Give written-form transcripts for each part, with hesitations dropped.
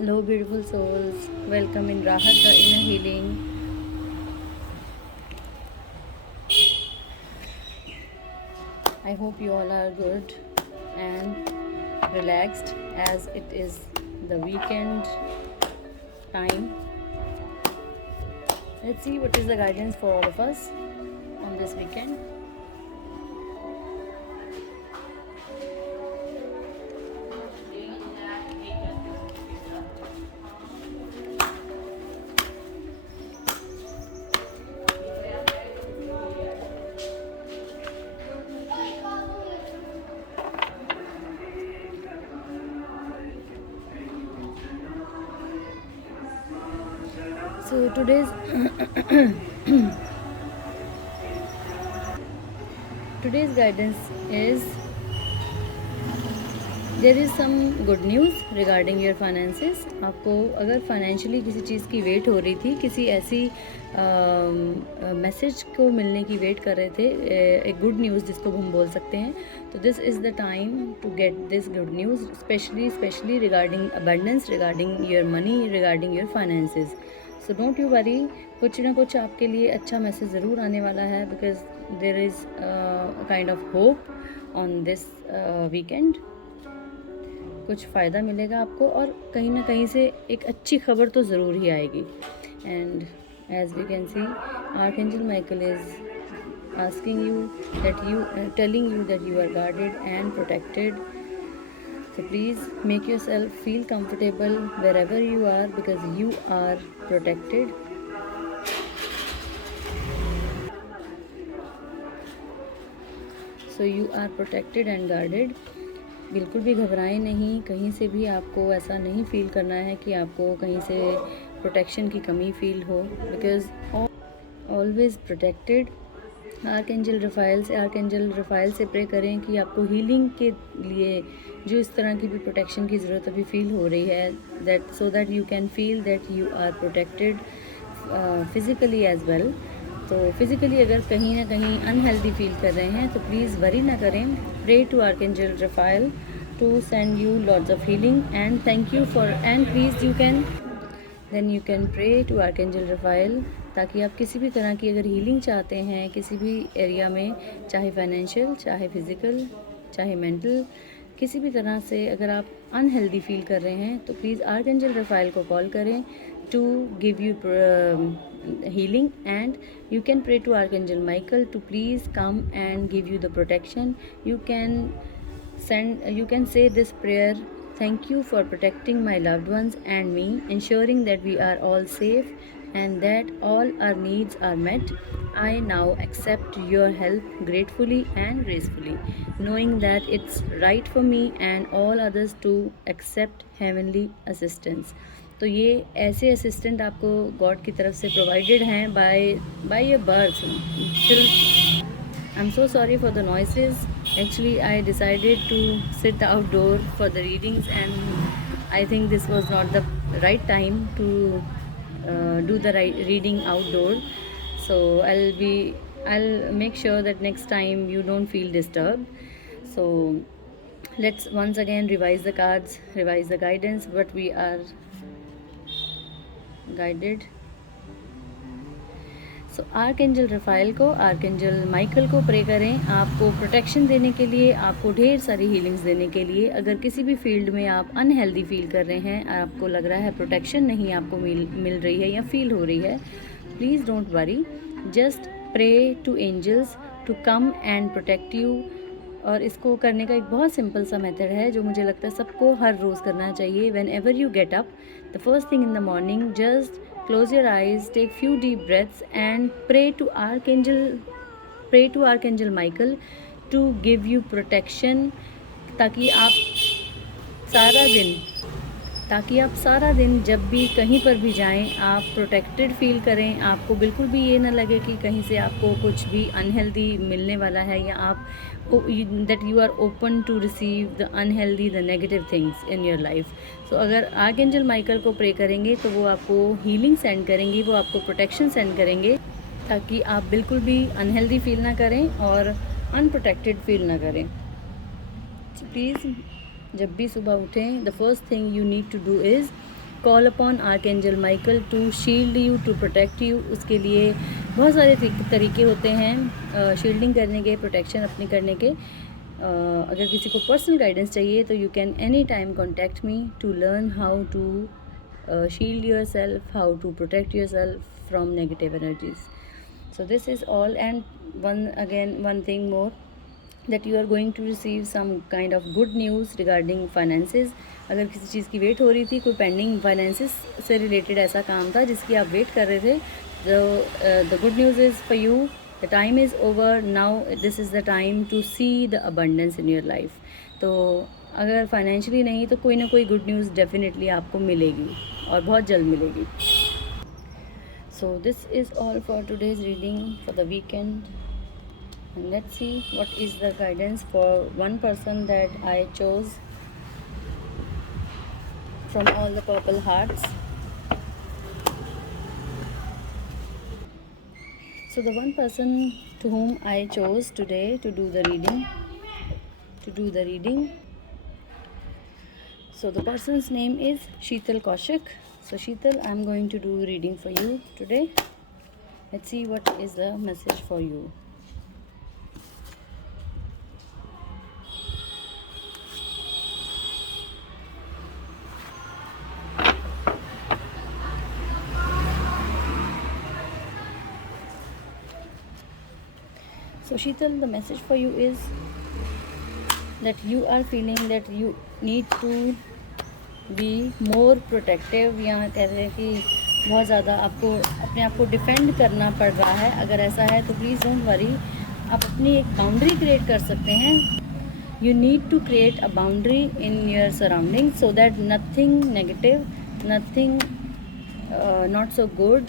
Hello, beautiful souls. Welcome in Rahat, the inner healing. I hope you all are good and relaxed as it is the weekend time. Let's see what is the guidance for all of us on this weekend. So today's guidance is there is some good news regarding your finances. आपको अगर financially किसी चीज़ की wait हो रही थी, किसी ऐसी message को मिलने की वेट कर रहे थे, एक गुड न्यूज़ जिसको हम बोल सकते हैं, तो this is the time to get this good news, specially regarding abundance, regarding your money, regarding your finances. So don't you worry, कुछ ना कुछ आपके लिए अच्छा मैसेज ज़रूर आने वाला है, because there is kind of hope on this weekend. कुछ फ़ायदा मिलेगा आपको और कहीं ना कहीं से एक अच्छी खबर तो ज़रूर ही आएगी. And as we can see, archangel Michael is asking you that you telling you that you are guarded and protected. So please make yourself feel comfortable wherever you are, because you are protected. So you are protected and guarded. बिल्कुल भी घबराएं नहीं, कहीं से भी आपको ऐसा नहीं फील करना है कि आपको कहीं से प्रोटेक्शन की कमी फील हो, बिकॉज ऑलवेज प्रोटेक्टेड. आर्कएंजल रफ़ाइल से प्रे करें कि आपको हीलिंग के लिए जो इस तरह की भी प्रोटेक्शन की ज़रूरत अभी फील हो रही है, that so that you can feel that you are protected physically as well. तो फिज़िकली अगर कहीं ना कहीं अनहेल्दी फील कर रहे हैं तो प्लीज़ वरी ना करें. Pray to Archangel Raphael to send you lots of healing and thank you for, and please you can pray to Archangel Raphael, ताकि आप किसी भी तरह की अगर हीलिंग चाहते हैं किसी भी एरिया में, चाहे फाइनेंशियल, चाहे फिज़िकल, चाहे मेंटल, किसी भी तरह से अगर आप अनहेल्दी फील कर रहे हैं, तो प्लीज़ आर्कएंजल रफ़ाइल को कॉल करें to give you healing. And you can pray to Archangel Michael to please come and give you the protection. You can say this prayer: thank you for protecting my loved ones and me, ensuring that we are all safe and that all our needs are met. I now accept your help gratefully and gracefully, knowing that it's right for me and all others to accept heavenly assistance. तो ये ऐसे assistant आपको God की तरफ से provided हैं by your birth. Till I am so sorry for the noises. Actually I decided to sit outdoor for the readings and I think this was not the right time to do the reading outdoor. So I'll make sure that next time you don't feel disturbed. So let's once again revise the cards, revise the guidance, what we are guided. So Archangel Raphael को, Archangel Michael को pray करें आपको protection देने के लिए, आपको ढेर सारी हीलिंग्स देने के लिए. अगर किसी भी फील्ड में आप अनहेल्दी फील कर रहे हैं, आपको लग रहा है प्रोटेक्शन नहीं आपको मिल रही है या फील हो रही है, please don't worry, just pray to angels to come and protect you. और इसको करने का एक बहुत सिंपल सा मेथड है जो मुझे लगता है सबको हर रोज़ करना चाहिए. When ever you get up, the first thing in the morning, just close your eyes, take few deep breaths and pray to Archangel Michael to give you protection, ताकि आप सारा दिन जब भी कहीं पर भी जाएं आप प्रोटेक्टेड फील करें. आपको बिल्कुल भी ये ना लगे कि कहीं से आपको कुछ भी अनहेल्दी मिलने वाला है, या आप that you are open to receive the unhealthy, the negative things in your life. So अगर आर्कएंजल माइकल को प्रे करेंगे तो वो आपको हीलिंग सेंड करेंगी, वो आपको प्रोटेक्शन सेंड करेंगे, ताकि आप बिल्कुल भी अनहेल्दी फील ना करें और अनप्रोटेक्टेड फील ना करें. प्लीज़ जब भी सुबह उठें, the first thing you need to do is call upon archangel Michael to shield you, to protect you. उसके लिए बहुत सारे तरीके होते हैं शील्डिंग करने के, प्रोटेक्शन अपनी करने के। अगर किसी को पर्सनल गाइडेंस चाहिए तो you can any time contact me to learn how to shield yourself, how to protect yourself from negative energies. So this is all, and one thing more, that you are going to receive some kind of good news regarding finances। अगर किसी चीज़ की wait हो रही थी, कोई pending finances से related ऐसा काम था जिसकी आप वेट कर रहे थे, the good news is for you, the time is over now, this is the time to see the abundance in your life. तो अगर फाइनेंशियली नहीं तो कोई ना कोई गुड न्यूज़ डेफिनेटली आपको मिलेगी और बहुत जल्द मिलेगी। So this is all for today's reading for the weekend, and let's see what is the guidance for one person that I chose from all the purple hearts. So the one person to whom I chose today to do the reading, so the person's name is Sheetal Kaushik. So Sheetal, I'm going to do reading for you today. Let's see what is the message for you. So Sheetal, the message for you is that you are feeling that you need to be more protective। यहाँ कह रहे हैं कि बहुत ज़्यादा आपको अपने आप को डिफेंड करना पड़ रहा है। अगर ऐसा है तो प्लीज़ डोंट वरी, आप अपनी एक बाउंड्री क्रिएट कर सकते हैं। You need to create a boundary in your surrounding so that nothing negative, nothing not so good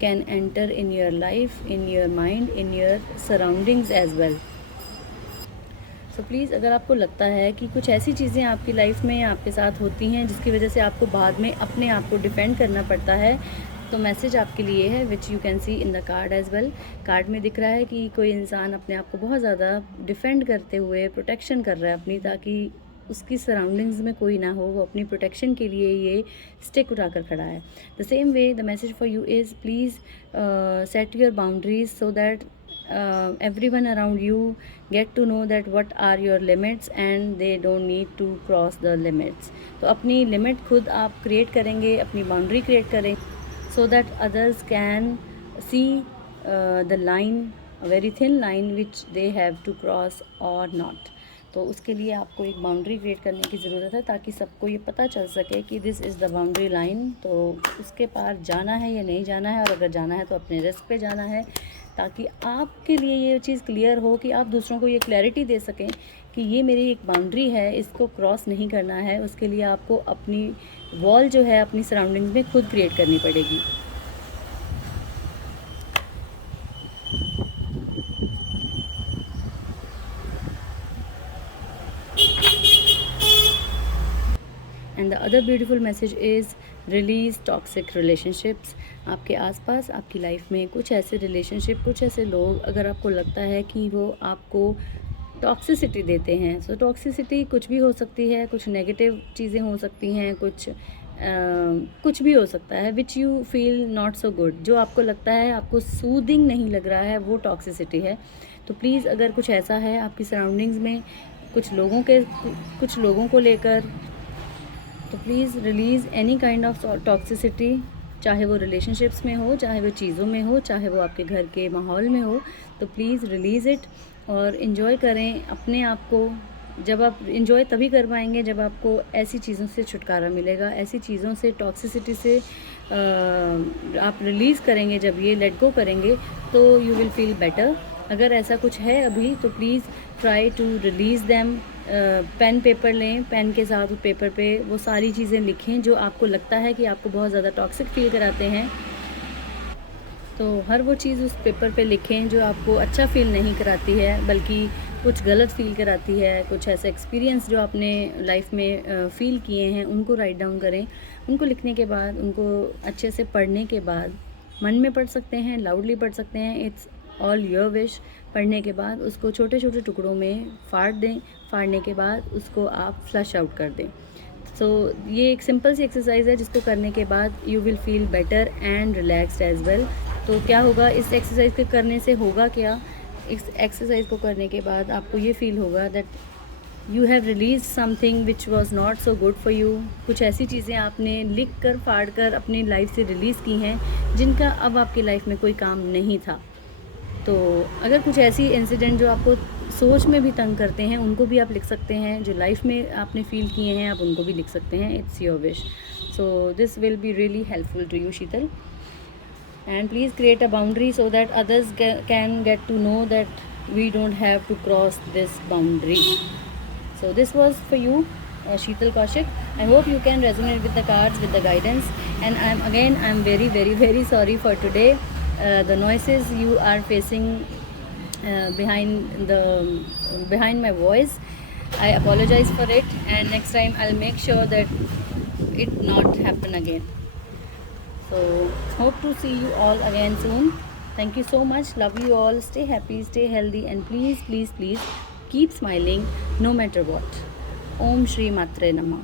can enter in your life, in your mind, in your surroundings as well। So please अगर आपको लगता है कि कुछ ऐसी चीज़ें आपकी life में आपके साथ होती हैं जिसकी वजह से आपको बाद में अपने आप को डिफेंड करना पड़ता है, तो मैसेज आपके लिए है which you can see in the card as well. Card में दिख रहा है कि कोई इंसान अपने आप को बहुत ज़्यादा डिफेंड करते हुए प्रोटेक्शन कर रहा है अपनी, ताकि उसकी सराउंडिंग्स में कोई ना हो, वो अपनी प्रोटेक्शन के लिए ये स्टिक उठाकर खड़ा है। The same way the message for you is please set your boundaries so that everyone around you get to know that what are your limits and they don't need to cross the limits। तो अपनी limit खुद आप create करेंगे, अपनी boundary create करेंगे so that others can see the line, a very thin line which they have to cross or not। तो उसके लिए आपको एक बाउंड्री क्रिएट करने की ज़रूरत है ताकि सबको ये पता चल सके कि this is the boundary line, तो उसके पार जाना है या नहीं जाना है, और अगर जाना है तो अपने रिस्क पे जाना है, ताकि आपके लिए ये चीज़ क्लियर हो कि आप दूसरों को ये क्लैरिटी दे सकें कि ये मेरी एक बाउंड्री है, इसको क्रॉस नहीं करना है। उसके लिए आपको अपनी वॉल जो है अपनी सराउंडिंग में खुद क्रिएट करनी पड़ेगी। And the other beautiful message is release toxic relationships. आपके आसपास आपकी लाइफ में कुछ ऐसे रिलेशनशिप, कुछ ऐसे लोग, अगर आपको लगता है कि वो आपको टॉक्सिसिटी देते हैं, सो टॉक्सिसिटी कुछ भी हो सकती है, कुछ नेगेटिव चीज़ें हो सकती हैं, कुछ भी हो सकता है which you feel not so good, जो आपको लगता है आपको सूदिंग नहीं लग रहा है, वो टॉक्सिसिटी है। तो प्लीज़ अगर कुछ ऐसा है आपकी सराउंडिंग्स में कुछ लोगों को लेकर, तो please release any kind of toxicity, चाहे वो रिलेशनशिप्स में हो, चाहे वो चीज़ों में हो, चाहे वो आपके घर के माहौल में हो। तो प्लीज़ रिलीज़ इट और इन्जॉय करें अपने आप को। जब आप इन्जॉय तभी कर पाएंगे जब आपको ऐसी चीज़ों से छुटकारा मिलेगा, ऐसी चीज़ों से, टॉक्सिसिटी से आप रिलीज़ करेंगे, जब ये लेट गो करेंगे तो यू विल फील बेटर। अगर ऐसा कुछ है अभी तो please try to release them. Pen paper लें, पेन के साथ उस पेपर पे वो सारी चीज़ें लिखें जो आपको लगता है कि आपको बहुत ज़्यादा टॉक्सिक फील कराते हैं। तो हर वो चीज़ उस पेपर पे लिखें जो आपको अच्छा फील नहीं कराती है, बल्कि कुछ गलत फील कराती है। कुछ ऐसे एक्सपीरियंस जो आपने लाइफ में फ़ील किए हैं उनको राइट डाउन करें। उनको लिखने के बाद, उनको अच्छे से पढ़ने के बाद, मन में पढ़ सकते हैं, लाउडली पढ़ सकते हैं, इट्स ऑल योर विश। पढ़ने के बाद उसको छोटे छोटे टुकड़ों में फाड़ दें। फाड़ने के बाद उसको आप फ्लश आउट कर दें। सो ये एक सिंपल सी एक्सरसाइज है जिसको करने के बाद you will feel better and relaxed as well. तो क्या होगा इस एक्सरसाइज के करने से, होगा क्या, इस एक्सरसाइज को करने के बाद आपको ये फील होगा that you have release something which was not so good for you. कुछ ऐसी चीज़ें आपने लिख कर फाड़ कर अपनी लाइफ से रिलीज़ की हैं जिनका अब आपकी लाइफ में कोई काम नहीं था। तो अगर कुछ ऐसी इंसिडेंट जो आपको सोच में भी तंग करते हैं उनको भी आप लिख सकते हैं, जो लाइफ में आपने फील किए हैं आप उनको भी लिख सकते हैं। It's your wish. So this will be really helpful to you Sheetal, and please create a boundary so that others can get to know that we don't have to cross this boundary. So this was for you, Sheetal Kaushik. I hope you can resonate with the cards, with the guidance, and I'm very sorry for today. The noises you are facing behind my voice, I apologize for it, and next time I'll make sure that it not happen again. So hope to see you all again soon. Thank you so much. Love you all. Stay happy, stay healthy, and please keep smiling no matter what. Om Shri Matre Namah.